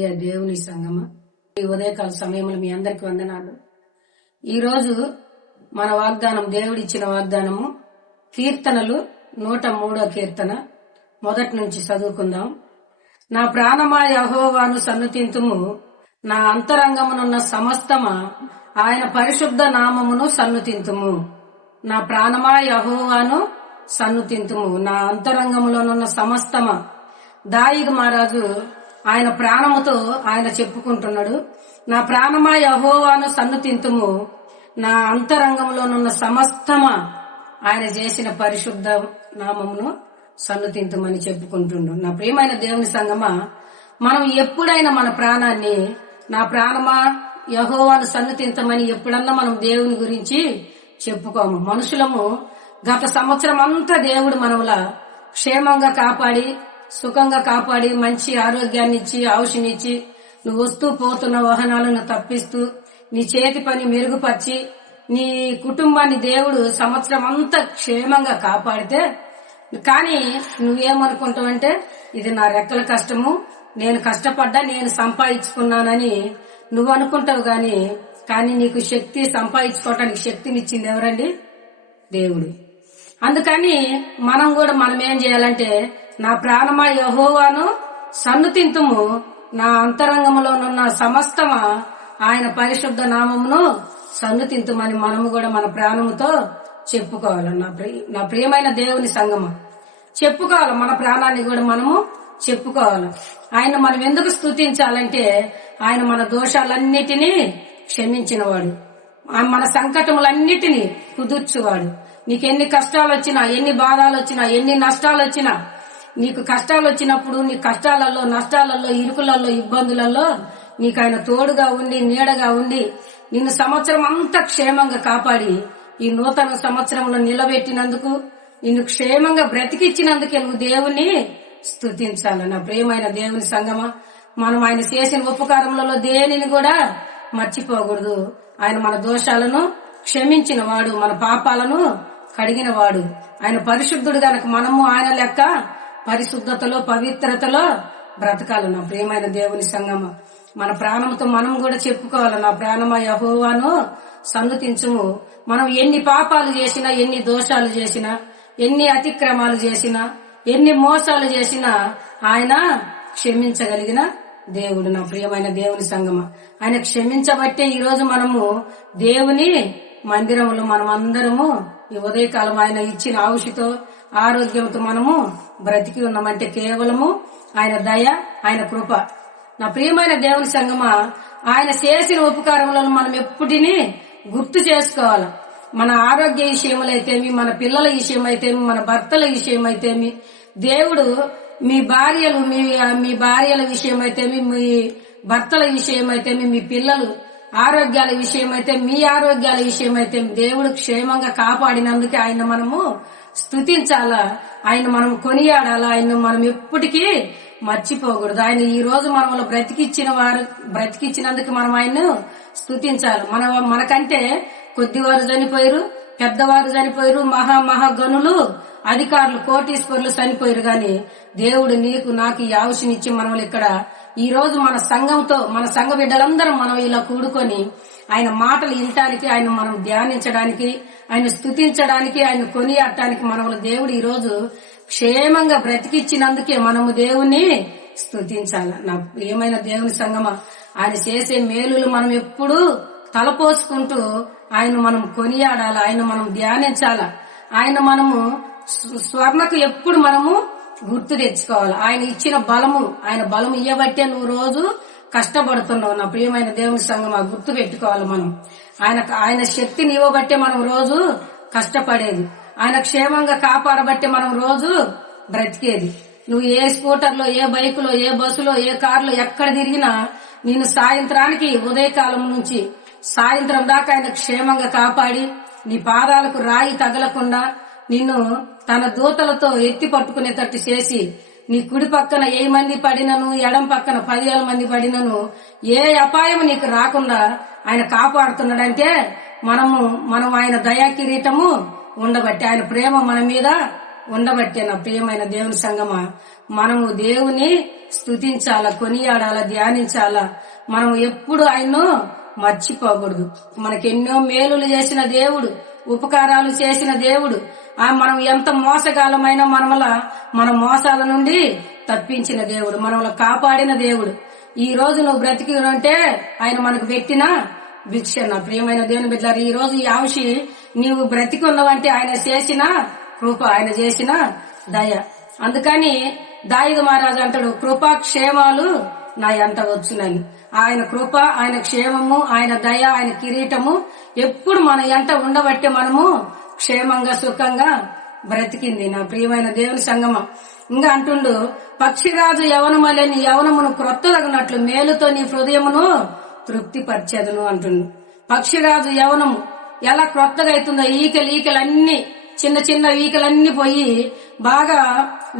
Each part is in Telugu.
ప్రియ దేవుని సంగమా, ఈ ఉదయకాల సమయంలో మీ అందరికి వందనాలు. ఈరోజు మన వాగ్దానం, దేవుడిచ్చిన వాగ్దానము కీర్తనలు 103వ కీర్తన మొదటి నుంచి చదువుకుందాం. నా ప్రాణమా యెహోవాను సన్నుతింతుము, నా అంతరంగమునున్న సమస్తమా ఆయన పరిశుద్ధ నామమును సన్నుతింతుము. నా ప్రాణమా యెహోవాను సన్నుతింతుము, నా అంతరంగములోనున్న సమస్తమా. దావీదు మహారాజు ఆయన ప్రాణముతో ఆయన చెప్పుకుంటున్నాడు, నా ప్రాణమా యెహోవాను సన్నుతింతుము, నా అంతరంగంలోనున్న సమస్తమా ఆయన చేసిన పరిశుద్ధ నామమును సన్నుతింతుమని చెప్పుకుంటుండు. నా ప్రియమైన దేవుని సంగమా, మనం ఎప్పుడైనా మన ప్రాణాన్ని నా ప్రాణమా యెహోవాను సన్నుతింతమని ఎప్పుడన్నా మనం దేవుని గురించి చెప్పుకోము. మనుషులము గత సంవత్సరం అంతా దేవుడు మనముల క్షేమంగా కాపాడి, సుఖంగా కాపాడి, మంచి ఆరోగ్యాన్ని ఇచ్చి, ఔషధినిచ్చి, నువ్వు వస్తూ పోతున్న వాహనాలను తప్పిస్తూ, నీ చేతి పని మెరుగుపరిచి, నీ కుటుంబాన్ని దేవుడు సంవత్సరం అంతా క్షేమంగా కాపాడితే, కానీ నువ్వేమనుకుంటావంటే ఇది నా రెక్కల కష్టము, నేను కష్టపడ్డా, నేను సంపాదించుకున్నానని నువ్వు అనుకుంటావు. కానీ నీకు శక్తి, సంపాదించుకోవటానికి శక్తినిచ్చింది ఎవరండి? దేవుడు. అందుకని మనం ఏం చేయాలంటే, నా ప్రాణమా యెహోవాను సన్నుతింతుము, నా అంతరంగంలోనున్న సమస్తమా ఆయన పరిశుద్ధ నామమును సన్నుతింతుమని మనము కూడా మన ప్రాణముతో చెప్పుకోవాలి. నా ప్రియమైన దేవుని సంగమా, చెప్పుకోవాలి. మన ప్రాణాన్ని కూడా మనము చెప్పుకోవాలి. ఆయన మనం ఎందుకు స్తుతించాలంటే, ఆయన మన దోషాలన్నిటినీ క్షమించినవాడు, మన సంకటములన్నిటినీ కుదుర్చువాడు. నీకెన్ని కష్టాలు వచ్చినా, ఎన్ని బాధలు వచ్చినా, ఎన్ని నష్టాలు వచ్చినా, నీకు కష్టాలు వచ్చినప్పుడు నీ కష్టాలలో, నష్టాలలో, ఇరుకులలో, ఇబ్బందులలో నీకు ఆయన తోడుగా ఉండి, నీడగా ఉండి, నిన్ను సంవత్సరం అంతా క్షేమంగా కాపాడి, ఈ నూతన సంవత్సరంలో నిలబెట్టినందుకు, నిన్ను క్షేమంగా బ్రతికిచ్చినందుకే నువ్వు దేవుని స్తుతించాలి. నా ప్రియమైన దేవుని సంగమా, మనం ఆయన చేసిన ఉపకారములలో దేనిని కూడా మర్చిపోకూడదు. ఆయన మన దోషాలను క్షమించిన వాడు, మన పాపాలను కడిగిన వాడు. ఆయన పరిశుద్ధుడు గనక మనము ఆయన లెక్క పరిశుద్ధతలో, పవిత్రతలో బ్రతకాలి. నా ప్రియమైన దేవుని సంగమా, మన ప్రాణంతో మనం కూడా చెప్పుకోవాలి, నా ప్రాణమా యెహోవాను సన్నుతించుము. మనం ఎన్ని పాపాలు చేసినా, ఎన్ని దోషాలు చేసినా, ఎన్ని అతిక్రమాలు చేసినా, ఎన్ని మోసాలు చేసినా ఆయన క్షమించగలిగిన దేవుడు. నా ప్రియమైన దేవుని సంగమా, ఆయన క్షమించబట్టే ఈ రోజు మనము దేవుని మందిరములో మనం అందరము ఈ ఉదయకాలం ఆయన ఇచ్చిన ఆయుషుతో, ఆరోగ్యంతో మనము బ్రతికి ఉన్నామంటే కేవలము ఆయన దయ, ఆయన కృప. నా ప్రియమైన దేవుని సంగమా, ఆయన చేసిన ఉపకారములను మనం ఎప్పుటిని గుర్తు చేసుకోవాలి. మన ఆరోగ్య విషయములైతేమి, మన పిల్లల విషయమైతేమి, మన భర్తల విషయమైతేమి, దేవుడు మీ భార్యల విషయమైతేమి, మీ భర్తల విషయమైతేమి, మీ పిల్లలు ఆరోగ్యాల విషయమైతే, మీ ఆరోగ్యాల విషయమైతే దేవుడు క్షేమంగా కాపాడినందుకే ఆయన మనము స్తుతించాలా, ఆయన మనం కొనియాడాలా, ఆయన మనం ఎప్పటికీ మర్చిపోకూడదు. ఆయన ఈ రోజు మనలో బ్రతికిచ్చినందుకు మనం ఆయన్ను స్తుతించాలి. మనకంటే కొద్దివారు చనిపోయారు, పెద్దవారు చనిపోయారు, మహాగనులు, అధికారులు, కోటీశ్వరులు చనిపోయారు. గాని దేవుడు నీకు నాకు ఈ ఆయుష్నిచ్చి మనల్ని ఇక్కడ ఈ రోజు మన సంఘంతో, మన సంఘ బిడ్డలందరం మనం ఇలా కూడుకొని ఆయన మాటలు వినటానికి, ఆయన మనం ధ్యానించడానికి, ఆయన స్తుతించడానికి, ఆయన కొనియాడటానికి మనల్ని దేవుడు ఈ రోజు క్షేమంగా బ్రతికిచ్చినందుకే మనము దేవుని స్తుతించాలి. నా ప్రియమైన దేవుని సంగమా, ఆయన చేసే మేలులు మనం ఎప్పుడు తలపోసుకుంటూ ఆయన మనం కొనియాడాల, ఆయన మనం ధ్యానించాల, ఆయన మనము స్వర్ణకు ఎప్పుడు మనము గుర్తు తెచ్చుకోవాలి. ఆయన ఇచ్చిన బలము, ఆయన బలము ఇయ్యబట్టే నువ్వు రోజు కష్టపడుతున్నావు. నా ప్రియమైన దేవుని సంగమా, గుర్తు పెట్టుకోవాలి. మనం ఆయన శక్తిని ఇవ్వబట్టే మనం రోజు కష్టపడేది, ఆయన క్షేమంగా కాపాడబట్టే మనం రోజు బ్రతికేది. నువ్వు ఏ స్కూటర్లో, ఏ బైకులో, ఏ బస్సులో, ఏ కారులో ఎక్కడ తిరిగినా నేను సాయంత్రానికి, ఉదయకాలం నుంచి సాయంత్రం దాకా ఆయన క్షేమంగా కాపాడి, నీ పాదాలకు రాయి తగలకుండా నిన్ను తన దూతలతో ఎత్తి పట్టుకునేటట్టు చేసి, నీ కుడి పక్కన 10 మంది పడినను, ఎడం పక్కన 10,000 మంది పడినను ఏ అపాయం నీకు రాకుండా ఆయన కాపాడుతున్నాడంటే మనం ఆయన దయా కిరీటము ఉండబట్టి, ఆయన ప్రేమ మన మీద ఉండబట్టే నా ప్రియమైన దేవుని సంగమా మనము దేవుని స్తుతించాలా, కొనియాడాలా, ధ్యానించాలా. మనం ఎప్పుడు ఆయన్ను మర్చిపోకూడదు. మనకెన్నో మేలులు చేసిన దేవుడు, ఉపకారాలు చేసిన దేవుడు. మనం ఎంత మోసగాలమైనా మన మోసాల నుండి తప్పించిన దేవుడు, మనల్ని కాపాడిన దేవుడు. ఈ రోజు నువ్వు బ్రతికి ఉంటే ఆయన మనకు పెట్టిన భిక్ష. నా ప్రియమైన దేవుని బిడ్డలారా, ఈ రోజు ఈ ఆవిషి నీవు బ్రతికి ఉన్నావంటే ఆయన చేసిన కృప, ఆయన చేసిన దయ. అందుకని దావీదు మహారాజు అంటాడు, కృపాక్షేమాలు నా ఎంట వచ్చునని. ఆయన కృప, ఆయన క్షేమము, ఆయన దయ, ఆయన కిరీటము ఎప్పుడు మన ఎంట ఉండబట్టే మనము క్షేమంగా సుఖంగా బ్రతికింది. నా ప్రియమైన దేవుని సంగమం ఇంకా అంటుండు, పక్షిరాజు యవనమలే నీ యవనమును క్రొత్తదగినట్లు మేలుతో నీ హృదయమును తృప్తిపరిచేదను అంటుండు. పక్షిరాజు యవనము ఎలా క్రొత్తగా అవుతుందో, ఈకలన్నీ చిన్న చిన్న ఈకలన్నీ పోయి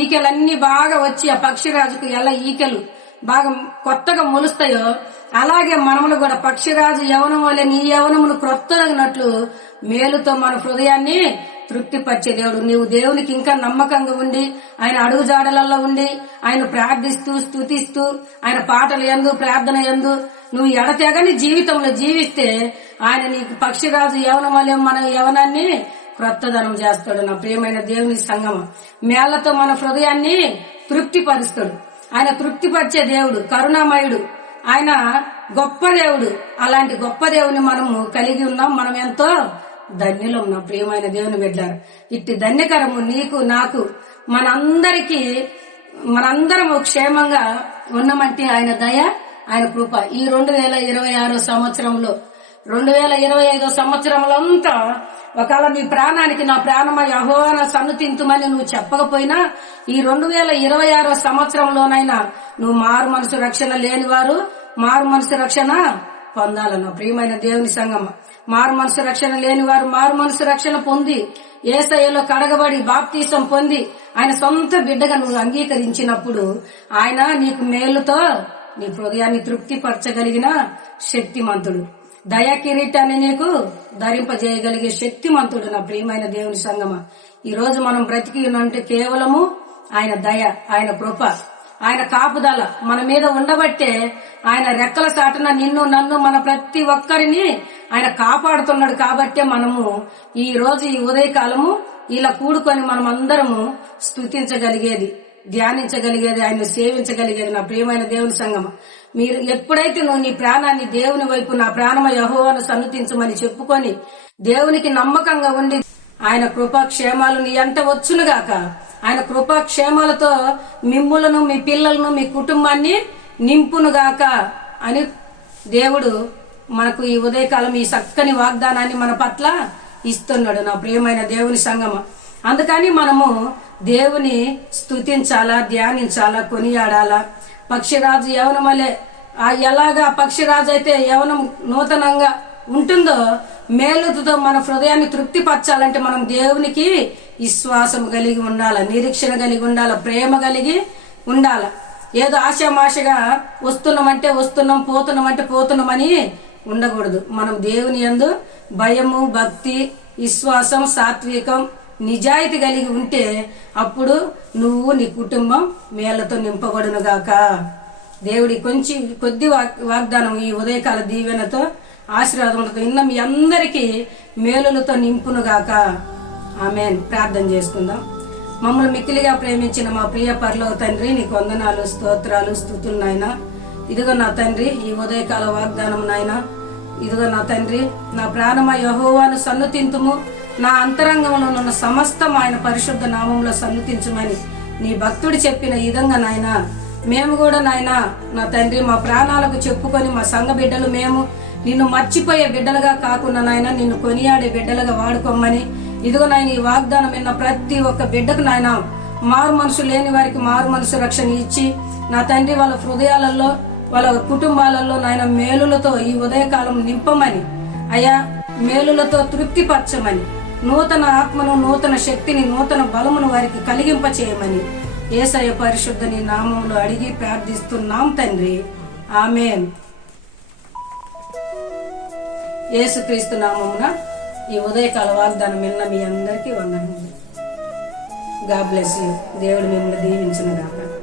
ఈకలన్నీ బాగా వచ్చి ఆ పక్షిరాజుకు ఎలా ఈకలు బాగా కొత్తగా మొలుస్తాయో అలాగే మనములు కూడా పక్షిరాజు యవనం వల్లే నీ యవనమును క్రొత్తదగినట్లు మేలుతో మన హృదయాన్ని తృప్తిపరిచే దేవుడు. నీవు దేవునికి ఇంకా నమ్మకంగా ఉండి ఆయన అడుగుజాడలలో ఉండి ఆయన ప్రార్థిస్తూ స్తుతిస్తూ ఆయన పాటలు యందు ప్రార్థన యందు నువ్వు ఎడతెగని జీవితంలో జీవిస్తే ఆయన నీకు పక్షిరాజు యవనం వల్లే మన యవనాన్ని క్రొత్తదనం చేస్తాడు. నా ప్రియమైన దేవుని సంగమం మేళ్లతో మన హృదయాన్ని తృప్తిపరుస్తాడు. ఆయన తృప్తిపరిచే దేవుడు, కరుణామయుడు, ఆయన గొప్ప దేవుడు. అలాంటి గొప్ప దేవుని మనము కలిగి ఉన్నాం. మనం ఎంతో ధన్యులం. నా ప్రియమైన దేవుని బిడ్డలారా, ఇట్టి ధన్యకరము నీకు నాకు మనందరము క్షేమంగా ఉన్నామంటే ఆయన దయ, ఆయన కృప. ఈ 2026 సంవత్సరంలో 2025 సంవత్సరంలో అంతా ఒకవేళ నీ ప్రాణానికి నా ప్రాణమా యెహోవాను సన్నుతింతుమని నువ్వు చెప్పకపోయినా ఈ 2026 సంవత్సరంలోనైనా నువ్వు మారు మనసు రక్షణ లేనివారు మారు మనసు రక్షణ పొందాలన్న ప్రియమైన దేవుని సంగమ. మారు మనసు రక్షణ లేనివారు మారు మనసు రక్షణ పొంది యేసయ్యలో కడగబడి బాప్తీసం పొంది ఆయన సొంత బిడ్డగా నువ్వు అంగీకరించినప్పుడు ఆయన నీకు మేలుతో నీ హృదయాన్ని తృప్తిపరచగలిగిన శక్తిమంతుడు, దయా కిరీటాన్ని నీకు ధరింపజేయగలిగే శక్తిమంతుడు. నా ప్రియమైన దేవుని సంగమ, ఈ రోజు మనం బ్రతికి అంటే కేవలము ఆయన దయ, ఆయన కృప, ఆయన కాపుదల మన మీద ఉండబట్టే ఆయన రెక్కల చాటున నిన్ను నన్ను మన ప్రతి ఒక్కరిని ఆయన కాపాడుతున్నాడు. కాబట్టే మనము ఈ రోజు ఈ ఉదయకాలము ఇలా కూడుకొని మనం అందరము స్తుతించగలిగేది, ధ్యానించగలిగేది, ఆయన సేవించగలిగేది. నా ప్రియమైన దేవుని సంగమ, మీరు ఎప్పుడైతే నువ్వు నీ ప్రాణాన్ని దేవుని వైపు నా ప్రాణమ యెహోవాను సన్నుతించమని చెప్పుకొని దేవునికి నమ్మకంగా ఉండి ఆయన కృపాక్షేమాలు నీ అంట వచ్చునుగాక, ఆయన కృపాక్షేమాలతో మిమ్ములను మీ పిల్లలను మీ కుటుంబాన్ని నింపునుగాక అని దేవుడు మనకు ఈ ఉదయకాలం ఈ చక్కని వాగ్దానాన్ని మన పట్ల ఇస్తున్నాడు. నా ప్రియమైన దేవుని సంగమ, అందుకని మనము దేవుని స్తుతించాలా, ధ్యానించాలా, కొనియాడాలా. పక్షిరాజు యవనం వలె ఎలాగా పక్షిరాజు అయితే యవనం నూతనంగా ఉంటుందో మేలుతో మన హృదయాన్ని తృప్తిపరచాలంటే మనం దేవునికి విశ్వాసం కలిగి ఉండాల, నిరీక్షణ కలిగి ఉండాల, ప్రేమ కలిగి ఉండాల. ఏదో ఆశామాషగా వస్తున్నామంటే వస్తున్నాం, పోతున్నామంటే పోతున్నామని ఉండకూడదు. మనం దేవుని యందు భయము, భక్తి, విశ్వాసం, సాత్వికం, నిజాయితీ కలిగి ఉంటే అప్పుడు నువ్వు నీ కుటుంబం మేళ్లతో నింపబడునుగాక. దేవుడి కొద్ది వాగ్దానం ఈ ఉదయకాల దీవెనతో ఆశీర్వాదములతో ఇన్న మీ అందరికీ మేలులతో నింపునుగాక. ఆమేన్. ప్రార్థన చేసుకుందాం. మమ్మల్ని మిక్కిలిగా ప్రేమించిన మా ప్రియ పరలోక తండ్రి, నీకు వందనాలు, స్తోత్రాలు, స్తుతులు నాయన. ఇదిగో నా తండ్రి ఈ ఉదయకాల వాగ్దానం నాయన, ఇదిగో నా తండ్రి నా ప్రాణమ యెహోవాను సన్నుతింతుము, నా అంతరంగంలో ఉన్న సమస్తం ఆయన పరిశుద్ధ నామంలో సన్నుతించమని నీ భక్తుడు చెప్పిన విధంగా నాయన మేము కూడా నాయన నా తండ్రి మా ప్రాణాలకు చెప్పుకొని మా సంఘ బిడ్డలు మేము నిన్ను మర్చిపోయే బిడ్డలుగా కాకుండా నాయన నిన్ను కొనియాడే బిడ్డలుగా వాడుకోమని ఇదిగో నాయన ఈ వాగ్దానం విన్న ప్రతి ఒక్క బిడ్డకు నాయన మారు మనసు లేని వారికి మారు మనసు రక్షణ ఇచ్చి నా తండ్రి వాళ్ళ హృదయాలలో వాళ్ళ కుటుంబాలలో నాయన మేలులతో ఈ ఉదయకాలం నింపమని, అయ్యా మేలులతో తృప్తిపరచమని, నూతన ఆత్మను, నూతన శక్తిని, నూతన బలమును వారికి కలిగింప చేయమని యేసయ్య పరిశుద్ధ నీ నామములో అడిగి ప్రార్థిస్తున్నాం తండ్రి. ఆమేన్. యేసుక్రీస్తు నామమున ఈ ఉదయకాల వాగ్దానం విన్న మీ అందరికీ వందనములు. God bless you. దేవుడు మిమ్మల్ని దీవించును గాక.